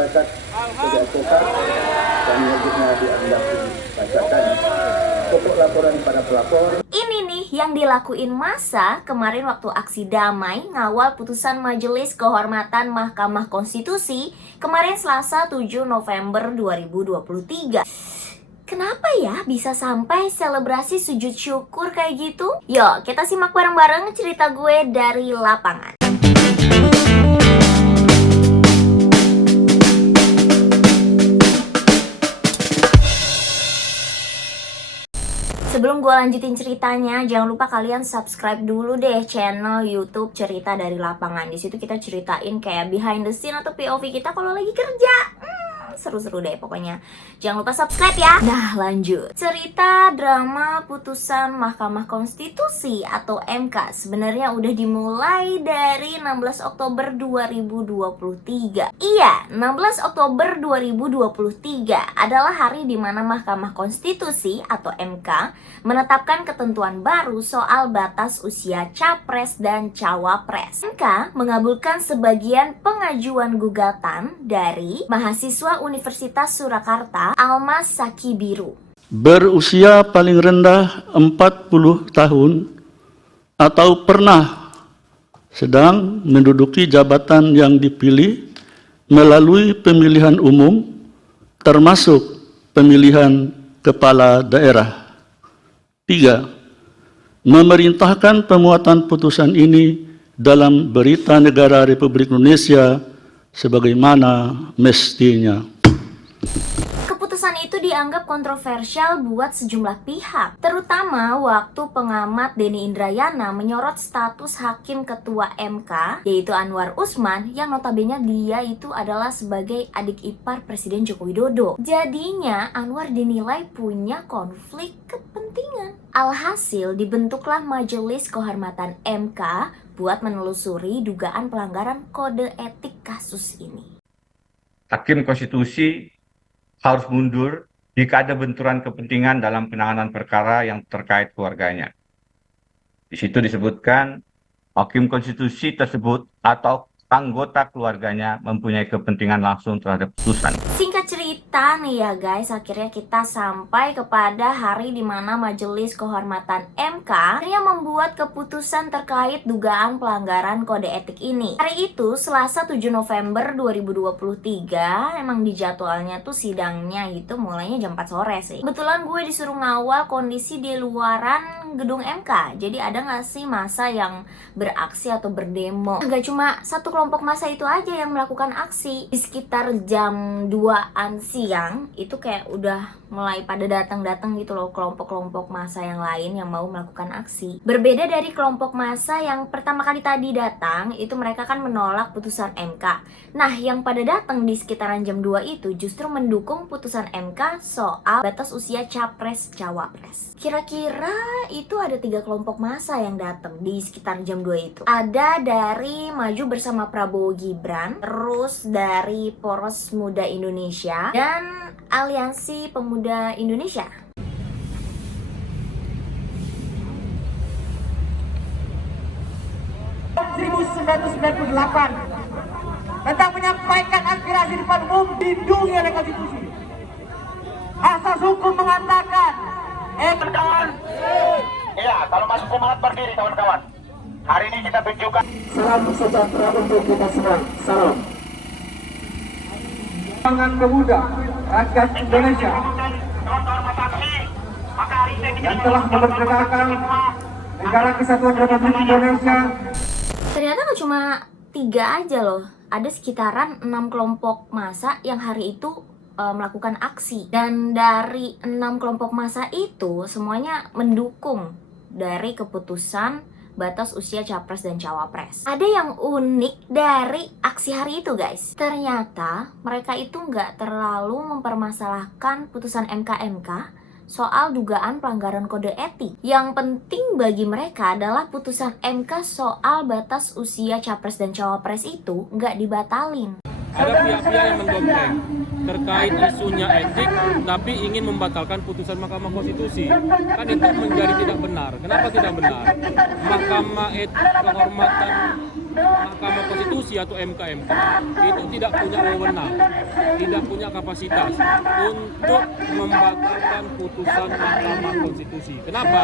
masyarakat sebagai advokat dan selanjutnya dianggap dibacakan pokok laporan pada pelapor. Ini nih yang dilakuin massa kemarin waktu aksi damai ngawal putusan Majelis Kehormatan Mahkamah Konstitusi kemarin Selasa 7 November 2023. Kenapa ya bisa sampai selebrasi sujud syukur kayak gitu? Yuk kita simak bareng-bareng cerita gue dari lapangan. Sebelum gue lanjutin ceritanya, jangan lupa kalian subscribe dulu deh channel YouTube Cerita dari Lapangan. Di situ kita ceritain kayak behind the scene atau POV kita kalau lagi kerja. Seru-seru deh pokoknya. Jangan lupa subscribe ya. Nah lanjut. Cerita drama putusan Mahkamah Konstitusi atau MK sebenarnya udah dimulai dari 16 Oktober 2023. Iya, 16 Oktober 2023 adalah hari dimana Mahkamah Konstitusi atau MK menetapkan ketentuan baru soal batas usia capres dan cawapres. MK mengabulkan sebagian pengajuan gugatan dari mahasiswa Universitas Surakarta Almas Saki Biru. Berusia paling rendah 40 tahun atau pernah sedang menduduki jabatan yang dipilih melalui pemilihan umum termasuk pemilihan kepala daerah. 3. Memerintahkan pemuatan putusan ini dalam Berita Negara Republik Indonesia sebagaimana mestinya. Keputusan itu dianggap kontroversial buat sejumlah pihak, terutama waktu pengamat Denny Indrayana menyorot status hakim ketua MK, yaitu Anwar Usman, yang notabene dia itu adalah sebagai adik ipar Presiden Joko Widodo. Jadinya Anwar dinilai punya konflik kepentingan. Alhasil dibentuklah Majelis Kehormatan MK buat menelusuri dugaan pelanggaran kode etik kasus ini. Hakim konstitusi harus mundur jika ada benturan kepentingan dalam penanganan perkara yang terkait keluarganya. Di situ disebutkan hakim konstitusi tersebut atau anggota keluarganya mempunyai kepentingan langsung terhadap putusan. Singkat cerita nih ya guys, akhirnya kita sampai kepada hari dimana Majelis Kehormatan MK akhirnya membuat keputusan terkait dugaan pelanggaran kode etik ini. Hari itu Selasa 7 November 2023, emang di jadwalnya tuh sidangnya itu mulainya jam 4 sore sih. Kebetulan gue disuruh ngawal kondisi di luaran gedung MK. Jadi ada gak sih massa yang beraksi atau berdemo? Gak cuma satu kelompok massa itu aja yang melakukan aksi. Di sekitar jam 2-an siang itu kayak udah mulai pada datang-datang gitu loh kelompok-kelompok massa yang lain yang mau melakukan aksi. Berbeda dari kelompok massa yang pertama kali tadi datang, itu mereka kan menolak putusan MK. Nah, yang pada datang di sekitaran jam 2 itu justru mendukung putusan MK soal batas usia capres-cawapres. Kira-kira itu ada 3 kelompok massa yang datang di sekitar jam 2 itu. Ada dari Maju Bersama Prabowo Gibran, terus dari Poros Muda Indonesia, dan Aliansi Pemuda Indonesia. Tentang menyampaikan aspirasi di depan umum dilindungi oleh konstitusi. Asas hukum mengatakan kawan. Iya, kalau masuk semangat berdiri kawan-kawan. Hari ini kita tunjukkan Salam sejahtera untuk kita semua. Salam. Pangan pemuda rakyat Indonesia yang telah memerdekakan negara kesatuan Republik Indonesia. Ternyata gak cuma 3 aja loh, ada sekitaran 6 kelompok massa yang hari itu melakukan aksi. Dan dari 6 kelompok massa itu semuanya mendukung dari keputusan batas usia capres dan cawapres. Ada yang unik dari aksi hari itu guys. Ternyata mereka itu nggak terlalu mempermasalahkan putusan MK soal dugaan pelanggaran kode etik. Yang penting bagi mereka adalah putusan MK soal batas usia capres dan cawapres itu nggak dibatalin. Ada pihak-pihak yang menggembleng terkait isunya etik, tapi ingin membatalkan putusan Mahkamah Konstitusi. Kan itu menjadi tidak benar. Kenapa tidak benar? Mahkamah Kehormatan Mahkamah Konstitusi atau MK itu tidak punya wewenang, tidak punya kapasitas untuk membatalkan putusan Mahkamah Konstitusi. Kenapa?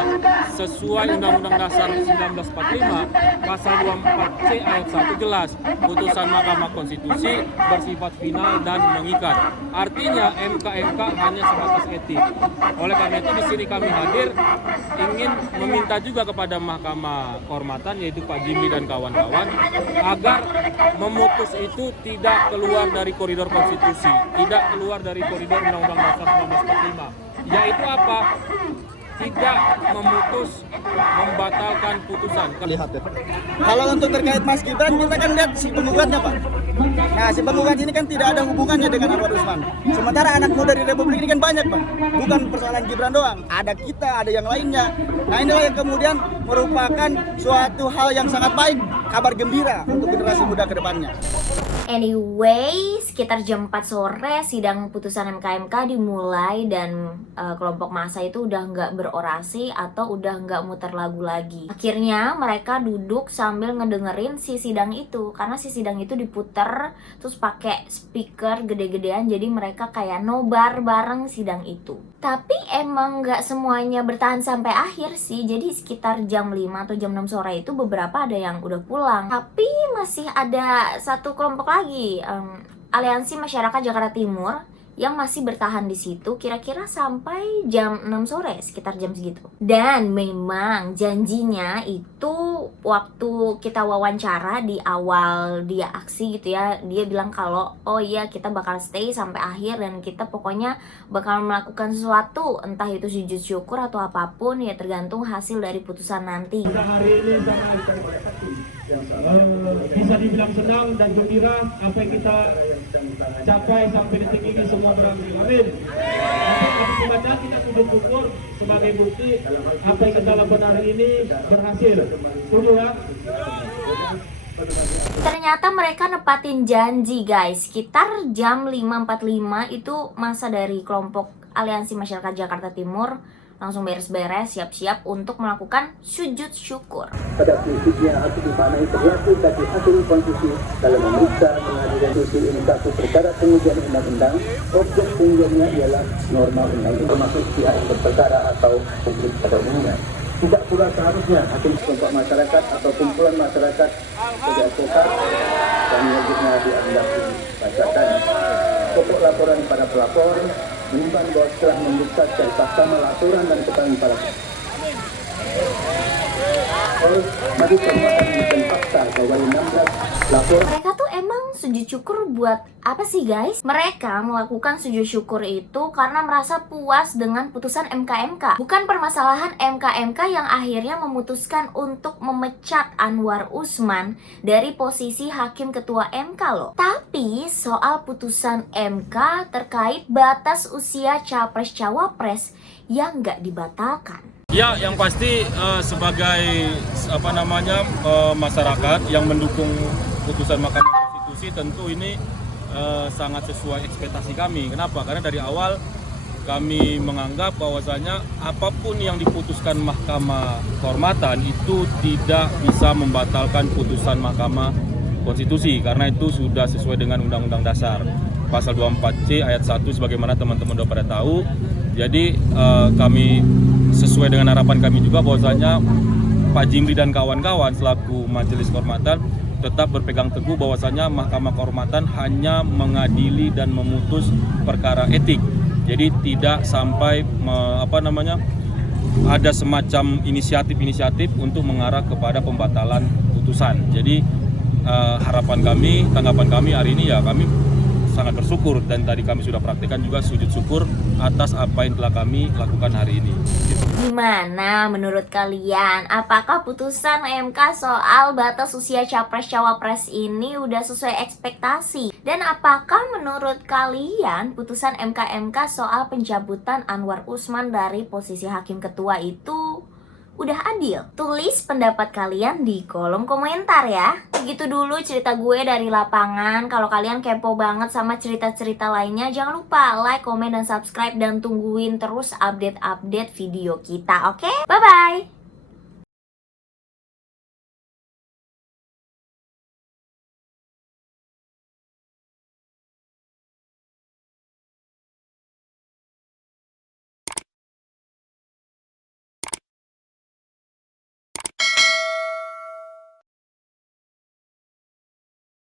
Sesuai Undang-Undang Dasar 1945 pasal 24C ayat 1 jelas, putusan Mahkamah Konstitusi bersifat final dan mengikat. Artinya MK hanya sebatas etik. Oleh karena itu di sini kami hadir ingin meminta juga kepada Mahkamah Kehormatan yaitu Pak Jimli dan kawan-kawan agar memutus itu tidak keluar dari koridor konstitusi, tidak keluar dari koridor Undang-Undang Dasar 1945. Yaitu apa? Tidak memutus membatalkan putusan. Lihat ya. Kalau untuk terkait Mas Gibran, kita kan lihat si penggugatnya, Pak. Nah, si penggugat ini kan tidak ada hubungannya dengan Anwar Usman. Sementara anak muda di Republik ini kan banyak, Pak. Bukan persoalan Gibran doang. Ada kita, ada yang lainnya. Nah, inilah yang kemudian merupakan suatu hal yang sangat baik, kabar gembira untuk generasi muda ke depannya. Anyway, sekitar jam 4 sore sidang putusan MK dimulai dan kelompok massa itu udah nggak berorasi atau udah nggak muter lagu lagi. Akhirnya mereka duduk sambil ngedengerin si sidang itu karena si sidang itu diputer terus pakai speaker gede-gedean jadi mereka kayak nobar bareng sidang itu. Tapi emang nggak semuanya bertahan sampai akhir sih. Jadi sekitar jam 5 atau jam 6 sore itu beberapa ada yang udah pulang. Tapi masih ada satu kelompok lagi, Aliansi Masyarakat Jakarta Timur yang masih bertahan di situ kira-kira sampai jam 6 sore, sekitar jam segitu. Dan memang janjinya itu waktu kita wawancara di awal dia aksi gitu ya, dia bilang kalau oh iya kita bakal stay sampai akhir dan kita pokoknya bakal melakukan sesuatu, entah itu sujud syukur atau apapun ya tergantung hasil dari putusan nanti. Hari ini bisa dibilang senang dan gembira apa yang kita capai sampai detik ini semua berhasil. Amin. Tapi kita sujud syukur sebagai bukti apa yang kita lakukan hari ini berhasil. Setuju ya? Ternyata mereka nepatin janji guys. Sekitar jam 5.45 itu masa dari kelompok Aliansi Masyarakat Jakarta Timur langsung beres-beres, siap-siap untuk melakukan sujud syukur. Pada prinsipnya hasil di mana berlaku bagi hakim konstitusi dalam memeriksa mengadili usul ini satu perkara pengujian undang-undang, objek pengujiannya ialah norma undang-undang termasuk pihak yang berperkara atau publik pada umumnya. Tidak pula seharusnya hakim kelompok masyarakat atau kumpulan masyarakat sebagai advokat dan wajibnya dianggap bacakan. Pokok laporan pada pelapor menimbang bahwa setelah memeriksa secara saksama laporan dan keterangan para Majelis Kehormatan memberikan fakta bahwa 16 lapor. Mereka tuh emang sujud syukur buat apa sih guys? Mereka melakukan sujud syukur itu karena merasa puas dengan putusan MK. Bukan permasalahan MK yang akhirnya memutuskan untuk memecat Anwar Usman dari posisi hakim ketua MK loh. Tapi soal putusan MK terkait batas usia capres-cawapres yang nggak dibatalkan. Ya, yang pasti sebagai masyarakat yang mendukung putusan Mahkamah Konstitusi tentu ini sangat sesuai ekspektasi kami. Kenapa? Karena dari awal kami menganggap bahwasanya apapun yang diputuskan Mahkamah Kehormatan itu tidak bisa membatalkan putusan Mahkamah Konstitusi karena itu sudah sesuai dengan Undang-Undang Dasar pasal 24C ayat 1 sebagaimana teman-teman sudah pada tahu. Jadi kami sesuai dengan harapan kami juga bahwasanya Pak Jimli dan kawan-kawan selaku Majelis Kehormatan tetap berpegang teguh bahwasanya Mahkamah Kehormatan hanya mengadili dan memutus perkara etik. Jadi tidak sampai ada semacam inisiatif untuk mengarah kepada pembatalan putusan. Jadi harapan kami, tanggapan kami hari ini ya kami sangat bersyukur dan tadi kami sudah praktekkan juga sujud syukur atas apa yang telah kami lakukan hari ini. Gimana menurut kalian? Apakah putusan MK soal batas usia capres-cawapres ini udah sesuai ekspektasi? Dan apakah menurut kalian putusan MK soal pencabutan Anwar Usman dari posisi hakim ketua itu udah adil? Tulis pendapat kalian di kolom komentar ya. Begitu dulu cerita gue dari lapangan. Kalau kalian kepo banget sama cerita-cerita lainnya, jangan lupa like, komen, dan subscribe. Dan tungguin terus update-update video kita, oke? Bye-bye!